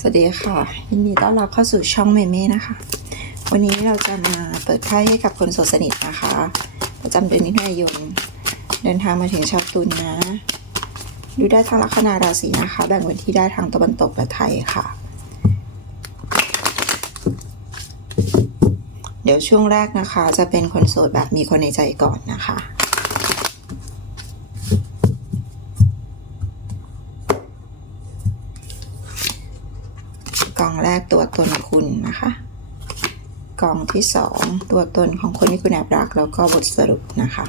สวัสดีค่ะ ยินดีต้อนรับเข้าสู่ช่องเมเม่นะคะ วันนี้เราจะมาเปิดไพ่ให้กับคนโสดสนิทนะคะ ประจำเดือนมิถุนายน เดินทางมาถึงชาวตุลนะดูได้ทางลัคนาราศีนะคะ แบ่งเป็นที่ได้ทางตะวันตกและไทยค่ะ เดี๋ยวช่วงแรกนะคะ จะเป็นคนโสดแบบมีคนในใจก่อนนะคะ กอง แรกตัวตนคุณนะคะกองที่สองตัวตนของคนที่คุณแอบรักแล้วก็บทสรุปนะคะ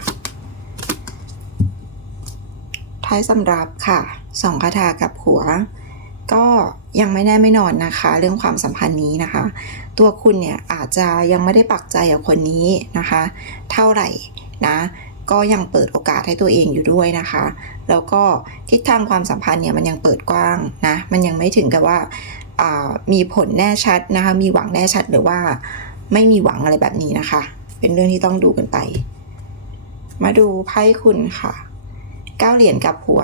ท้ายสำรับค่ะสองคาถากับหัว ก็ยังไม่แน่ไม่นอนนะคะ เรื่องความสัมพันธ์นี้นะคะ ตัวคุณเนี่ยอาจจะยังไม่ได้ปักใจกับคนนี้นะคะ เท่าไหร่นะก็ยังเปิดโอกาสให้ตัวเองอยู่ด้วยนะคะ แล้วก็ทิศทางความสัมพันธ์เนี่ยมันยังเปิดกว้างนะ มันยังไม่ถึงกับว่า มีผลแน่ชัดนะคะ มีหวังแน่ชัดหรือว่าไม่มีหวังอะไรแบบนี้นะคะ เป็นเรื่องที่ต้องดูกันไป มาดูไพ่คุณค่ะเก้าเหรียญกับหัว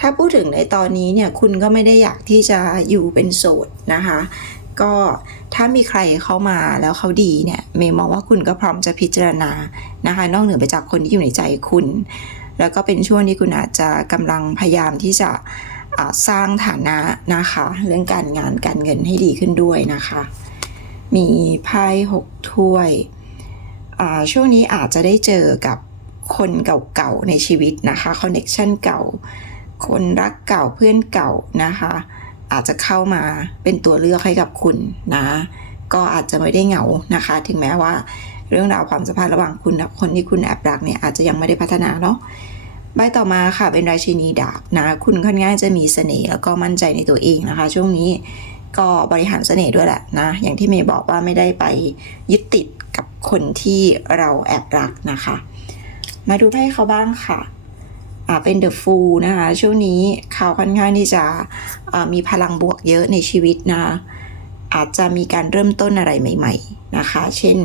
ถ้าพูดถึงในตอนนี้เนี่ยคุณก็ไม่ได้อยากที่จะอยู่เป็นโสดนะคะ ก็ถ้ามีใครเข้ามาแล้วเขาดีเนี่ยเมย์มองว่าคุณก็พร้อมจะพิจารณานะคะ นอกเหนือไปจากคนที่อยู่ในใจคุณ แล้วก็เป็นช่วงที่คุณอาจจะกำลังพยายามที่จะ สร้างฐานะนะคะ เรื่องการงานการเงินให้ดีขึ้นด้วยนะคะ มีไพ่หกถ้วย ช่วงนี้อาจจะได้เจอกับคนเก่าๆในชีวิตนะคะคอนเน็ชันเก่า คนรักเก่าเพื่อนเก่านะคะ อาจจะเข้ามาเป็นตัวเลือกให้กับคุณนะ ก็อาจจะไม่ได้เหงานะคะ ถึงแม้ว่าเรื่องราวความสัมพันธ์ระหว่างคุณกับคนที่คุณแอบรักเนี่ยอาจจะยังไม่ได้พัฒนาเนาะ ใบต่อมาค่ะเป็นราชินีดาบนะ คุณค่อนข้างจะมีเสน่ห์แล้วก็มั่นใจในตัวเองนะคะ ช่วงนี้ก็บริหารเสน่ห์ด้วยแหละนะ อย่างที่เมย์บอกว่าไม่ได้ไปยึดติดกับคนที่เราแอบรักนะคะ มาดูไพ่เขาบ้างค่ะอ่าเป็นเดอะฟูลนะคะ ช่วงนี้เขาค่อนข้างที่จะมีพลังบวกเยอะในชีวิตนะ อาจจะมีการเริ่มต้นอะไรใหม่ ๆนะคะ เช่น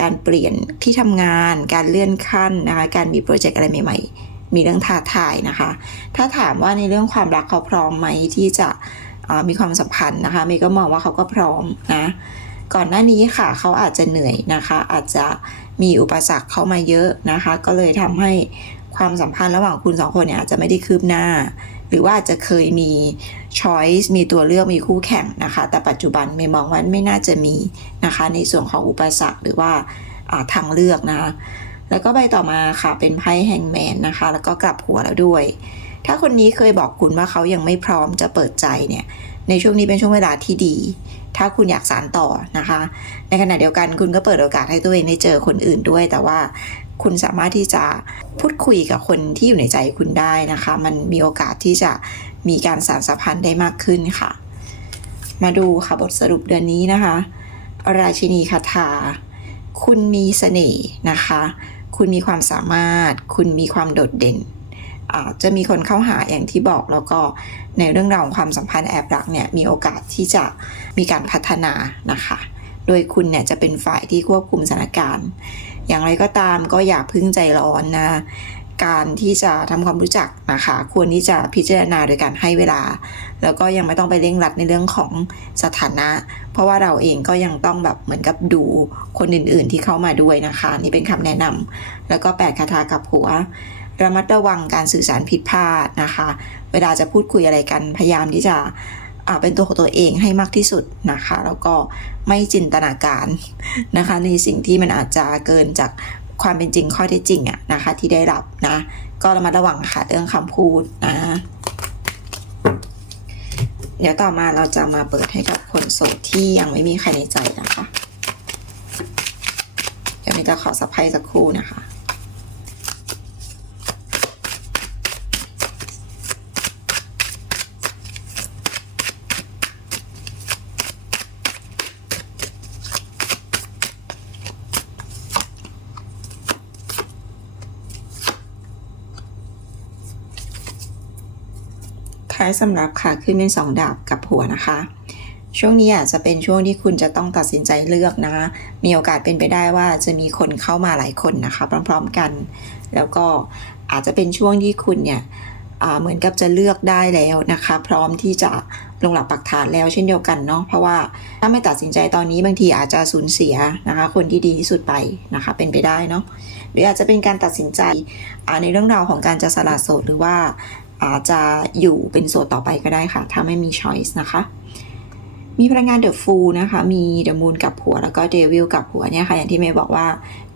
การเปลี่ยนที่ทำงาน การเลื่อนขั้นนะคะ การมีโปรเจกต์อะไรใหม่ ๆ มีเรื่องท้าทายนะคะ ถ้าถามว่าในเรื่องความรักเขาพร้อมไหมที่จะมีความสัมพันธ์นะคะเมย์ก็มองว่าเขาก็พร้อมนะก่อนหน้านี้ค่ะเขาอาจจะเหนื่อยนะคะ อาจจะมีอุปสรรคเข้ามาเยอะนะคะ ก็เลยทำให้ความสัมพันธ์ระหว่างคุณสองคนเนี่ยอาจจะไม่ได้คืบหน้า หรือว่าอาจจะเคยมี choice มีตัวเลือกมีคู่แข่งนะคะ แต่ปัจจุบันเมย์มองว่าไม่น่าจะมีนะคะ ในส่วนของอุปสรรคหรือว่าอ่าทางเลือกนะคะ แล้วก็ใบต่อมาค่ะเป็นไพ่แฮงแมนนะคะ แล้วก็กลับหัวแล้วด้วย ถ้าคนนี้เคยบอกคุณว่าเขายังไม่พร้อมจะเปิดใจเนี่ย ในช่วงนี้เป็นช่วงเวลาที่ดี ถ้าคุณอยากสานต่อนะคะ ในขณะเดียวกันคุณก็เปิดโอกาสให้ตัวเองได้เจอคนอื่นด้วย แต่ว่าคุณสามารถที่จะพูดคุยกับคนที่อยู่ในใจคุณได้นะคะ มันมีโอกาสที่จะมีการสานสัมพันธ์ได้มากขึ้นค่ะ มาดูค่ะบทสรุปเดือนนี้นะคะ ราชินีคาถาคุณมีเสน่ห์นะคะ คุณมีความสามารถ คุณมีความโดดเด่นอ่าจะมีคนเข้าหาอย่างที่บอกแล้วก็ในเรื่องราวของความสัมพันธ์แอบรักเนี่ยมีโอกาสที่จะมีการพัฒนานะคะ โดยคุณเนี่ยจะเป็นฝ่ายที่ควบคุมสถานการณ์ อย่างไรก็ตามก็อย่าพึ่งใจร้อนนะ การที่จะทำความรู้จักนะคะ ควรที่จะพิจารณาโดยการให้เวลา แล้วก็ยังไม่ต้องไปเร่งรัดในเรื่องของสถานะ เพราะว่าเราเองก็ยังต้องแบบเหมือนกับดูคนอื่นๆที่เข้ามาด้วยนะคะ นี่เป็นคำแนะนำแล้วก็แปดคาถากับหัว ระมัดระวังการสื่อสารผิดพลาดนะคะ เวลาจะพูดคุยอะไรกันพยายามที่จะเป็นตัวของตัวเองให้มากที่สุดนะคะ แล้วก็ไม่จินตนาการนะคะ ในสิ่งที่มันอาจจะเกินจาก ความเป็นจริงข้อเท็จจริงอะนะคะ ที่ได้รับนะ ก็ระมัดระวังค่ะเรื่องคำพูดนะเดี๋ยวต่อมาเราจะมาเปิดให้กับคนโสดที่ยังไม่มีใครในใจนะคะ เดี๋ยวมีจะขอสับไพ่สักครู่นะคะ ท้สำหรับค่ะขึ้นเป็นสองดาบกับหัวนะคะ ช่วงนี้อาจจะเป็นช่วงที่คุณจะต้องตัดสินใจเลือกนะคะมีโอกาสเป็นไปได้ว่าจะมีคนเข้ามาหลายคนนะคะ พร้อมๆกัน แล้วก็อาจจะเป็นช่วงที่คุณเนี่ยเหมือนกับจะเลือกได้แล้วนะคะ พร้อมที่จะลงหลักปักฐานแล้วเช่นเดียวกันเนาะเพราะว่าถ้าไม่ตัดสินใจตอนนี้บางทีอาจจะสูญเสียนะคะ คนที่ดีที่สุดไปนะคะ เป็นไปได้เนาะหรืออาจจะเป็นการตัดสินใจในเรื่องราวของการจะสละโสดหรือว่า จจะอยู่เป็นโสดต่อไปก็ได้ค่ะ ถ้าไม่มี choice นะคะ มีพลังงานเดอะฟูลนะคะ มีเดอะมูนกับหัว แล้วก็เดวิลกับหัวเนี่ยค่ะ อย่างที่เมย์บอกว่า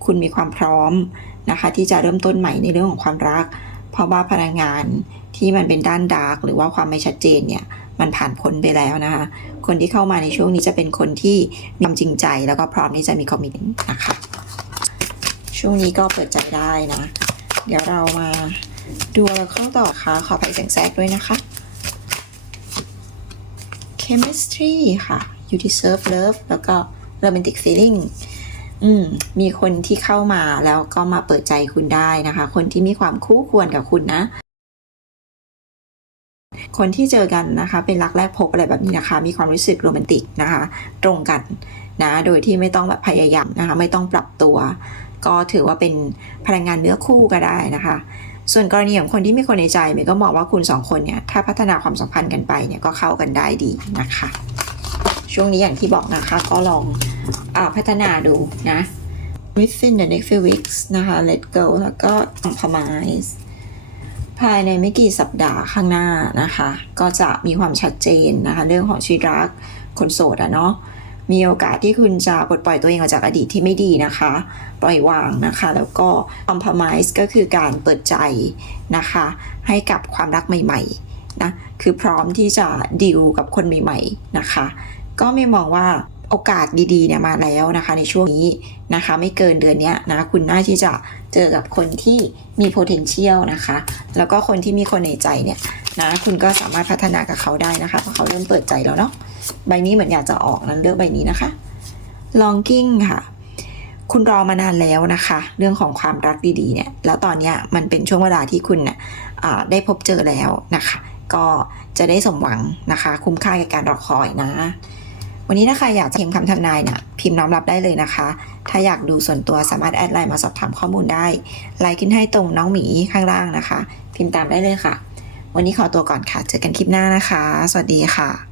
คุณมีความพร้อมนะคะ ที่จะเริ่มต้นใหม่ในเรื่องของความรัก เพราะว่าพลังงานที่มันเป็นด้านดาร์กหรือว่าความไม่ชัดเจนเนี่ยมันผ่านพ้นไปแล้วนะคะ คนที่เข้ามาในช่วงนี้จะเป็นคนที่มีความจริงใจ แล้วก็พร้อมที่จะมีคอมมิตนะคะ ช่วงนี้ก็เปิดใจได้นะ เดี๋ยวเรามา ดูแล้วเข้าต่อค่ะขอไปแสงแทรกด้วยนะคะ chemistry ค่ะ you deserve love แล้วก็ romantic feeling อืมมีคนที่เข้ามาแล้วก็มาเปิดใจคุณได้นะคะ คนที่มีความคู่ควรกับคุณนะ คนที่เจอกันนะคะ เป็นรักแรกพบอะไรแบบนี้นะคะ มีความรู้สึกโรแมนติกนะคะ ตรงกันนะ โดยที่ไม่ต้องแบบพยายามนะคะ ไม่ต้องปรับตัว ก็ถือว่าเป็นพลังงานเนื้อคู่ก็ได้นะคะ ส่วนกรณีของคนที่มีคนในใจเมย์ก็มองว่าคุณสองคนเนี่ยถ้าพัฒนาความสัมพันธ์กันไปเนี่ยก็เข้ากันได้ดีนะคะ ช่วงนี้อย่างที่บอกนะคะก็ลองอาพัฒนาดูนะ within the next few weeks นะคะ let go แล้วก็ compromise ภายในไม่กี่สัปดาห์ข้างหน้านะคะ ก็จะมีความชัดเจนนะคะ เรื่องของชีวิตรักคนโสดอะเนาะ มีโอกาสที่คุณจะปลดปล่อยตัวเองออกจากอดีตที่ไม่ดีนะคะ ปล่อยวางนะคะ แล้วก็ compromise ก็คือการเปิดใจนะคะ ให้กับความรักใหม่ๆนะคือพร้อมที่จะดีลกับคนใหม่ ๆนะคะ ก็ไม่มองว่า โอกาสดีๆเนี่ยมาแล้วนะคะในช่วงนี้นะคะ ไม่เกินเดือนนี้นะคุณน่าที่จะเจอกับคนที่มี potential นะคะ แล้วก็คนที่มีคนในใจเนี่ยนะคุณก็สามารถพัฒนากับเขาได้นะคะเพราะเขาเริ่มเปิดใจแล้วเนาะใบนี้เหมือนอยากจะออกนั้นเลือกใบนี้นะคะ longing ค่ะ คุณรอมานานแล้วนะคะ เรื่องของความรักดีๆเนี่ยแล้วตอนนี้มันเป็นช่วงเวลาที่คุณเนี่ยได้พบเจอแล้วนะคะ ก็จะได้สมหวังนะคะ คุ้มค่ากับการรอคอยนะ วันนี้ถ้าใครอยากพิมพ์คำทำนายเนี่ยพิมพ์น้อมรับได้เลยนะคะ ถ้าอยากดูส่วนตัวสามารถแอดไลน์มาสอบถามข้อมูลได้ ไลน์ขึ้นให้ตรงน้องหมีข้างล่างนะคะ พิมพ์ตามได้เลยค่ะ วันนี้ขอตัวก่อนค่ะ เจอกันคลิปหน้านะคะ สวัสดีค่ะ